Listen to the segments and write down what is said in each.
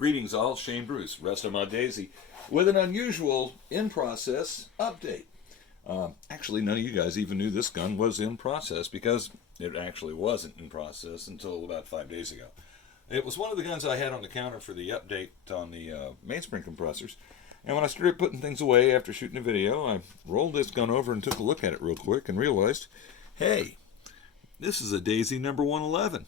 Greetings all, Shane Bruce, Restomod Daisy, with an unusual in-process update. Actually, none of you guys even knew this gun was in process because it actually wasn't in process until about 5 days ago. It was one of the guns I had on the counter for the update on the mainspring compressors. And when I started putting things away after shooting a video, I rolled this gun over and took a look at it real quick and realized, hey, this is a Daisy number 111,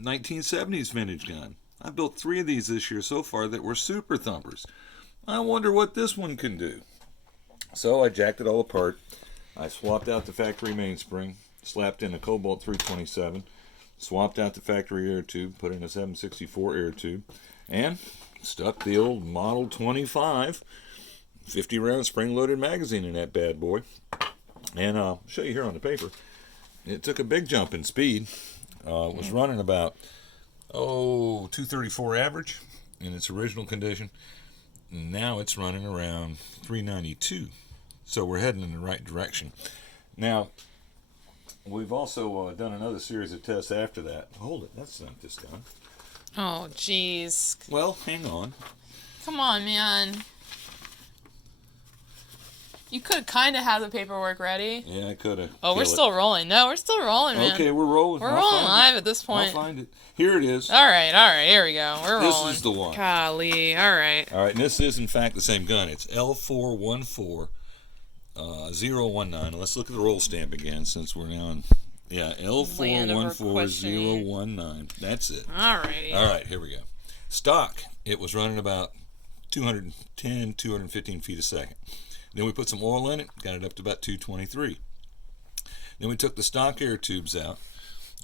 1970s vintage gun. I've built 3 of these this year so far that were Super Thumpers. I wonder what this one can do. So I jacked it all apart. I swapped out the factory mainspring, slapped in a Cobalt 327, swapped out the factory air tube, put in a 764 air tube, and stuck the old Model 25 50-round spring-loaded magazine in that bad boy. And I'll show you here on the paper. It took a big jump in speed. It was running about 234 average in its original condition. Now it's running around 392. So we're heading in the right direction. Now, we've also done another series of tests after that. Hold it, that's not this gun. Oh, jeez. Well, hang on. Come on, man. You could kind of have the paperwork ready. Yeah, I could have. Oh, we're still rolling. No, we're still rolling, man. Okay, we're rolling. We're rolling live at this point. I'll find it. Here it is. All right, here we go. We're rolling. This is the one. Golly, all right. All right, and this is, in fact, the same gun. It's L414019. Let's look at the roll stamp again since we're now on. Yeah, L414019. That's it. All righty. All right, here we go. Stock, it was running about 210, 215 feet a second. Then we put some oil in it, got it up to about 223. Then we took the stock air tubes out,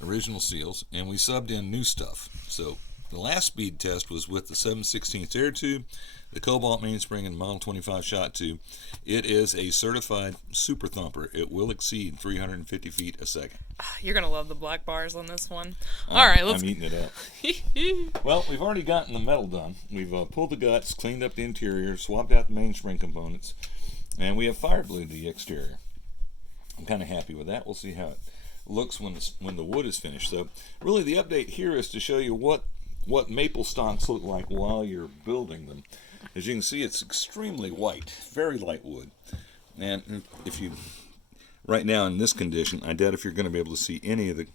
original seals, and we subbed in new stuff. So the last speed test was with the 7/16 air tube, the Cobalt mainspring, and the Model 25 shot tube. It is a certified Super Thumper. It will exceed 350 feet a second. You're going to love the black bars on this one. All right, let's... I'm eating it up. Well, we've already gotten the metal done. We've pulled the guts, cleaned up the interior, swapped out the mainspring components, and we have fire blued the exterior. I'm kind of happy with that. We'll see how it looks when the wood is finished. So really the update here is to show you what maple stocks look like while you're building them. As you can see, it's extremely white, very light wood. And if you, right now in this condition, I doubt if you're going to be able to see any of the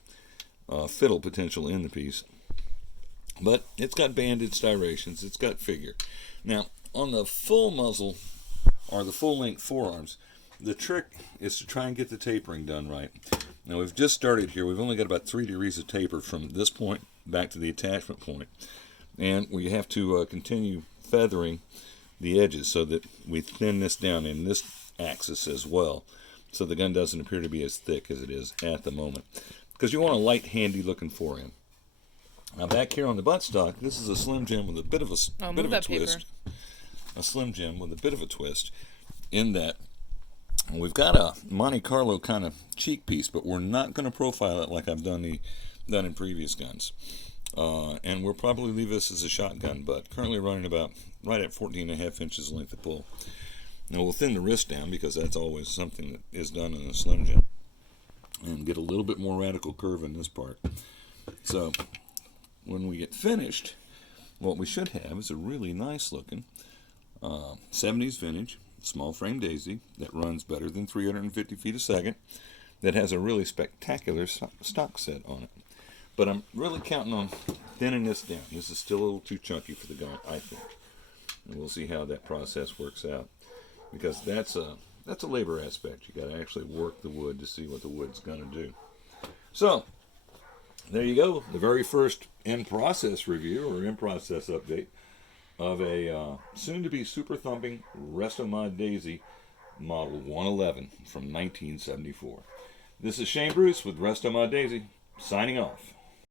fiddle potential in the piece. But it's got banded striations, it's got figure. Now, on the full muzzle, or the full-length forearms, the trick is to try and get the tapering done right. Now, we've just started here. We've only got about 3 degrees of taper from this point back to the attachment point. And we have to continue feathering the edges so that we thin this down in this axis as well, so the gun doesn't appear to be as thick as it is at the moment. Because you want a light, handy-looking forend. Now, back here on the buttstock, this is a Slim Jim with a bit of a twist. A Slim Jim with a bit of a twist in that we've got a Monte Carlo kind of cheek piece, but we're not going to profile it like I've done in previous guns. And we'll probably leave this as a shotgun butt, currently running about right at 14.5 inches length of pull. Now we'll thin the wrist down because that's always something that is done in a Slim Jim, and get a little bit more radical curve in this part. So when we get finished, what we should have is a really nice looking 70s vintage small frame Daisy that runs better than 350 feet a second, that has a really spectacular stock set on it. But I'm really counting on thinning this down. This is still a little too chunky for the gun, I think. And we'll see how that process works out, because that's a labor aspect. You got to actually work the wood to see what the wood's going to do. So there you go, the very first in-process review or in-process update of a soon-to-be super thumping Restomod Daisy Model 111 from 1974. This is Shane Bruce with Restomod Daisy, signing off.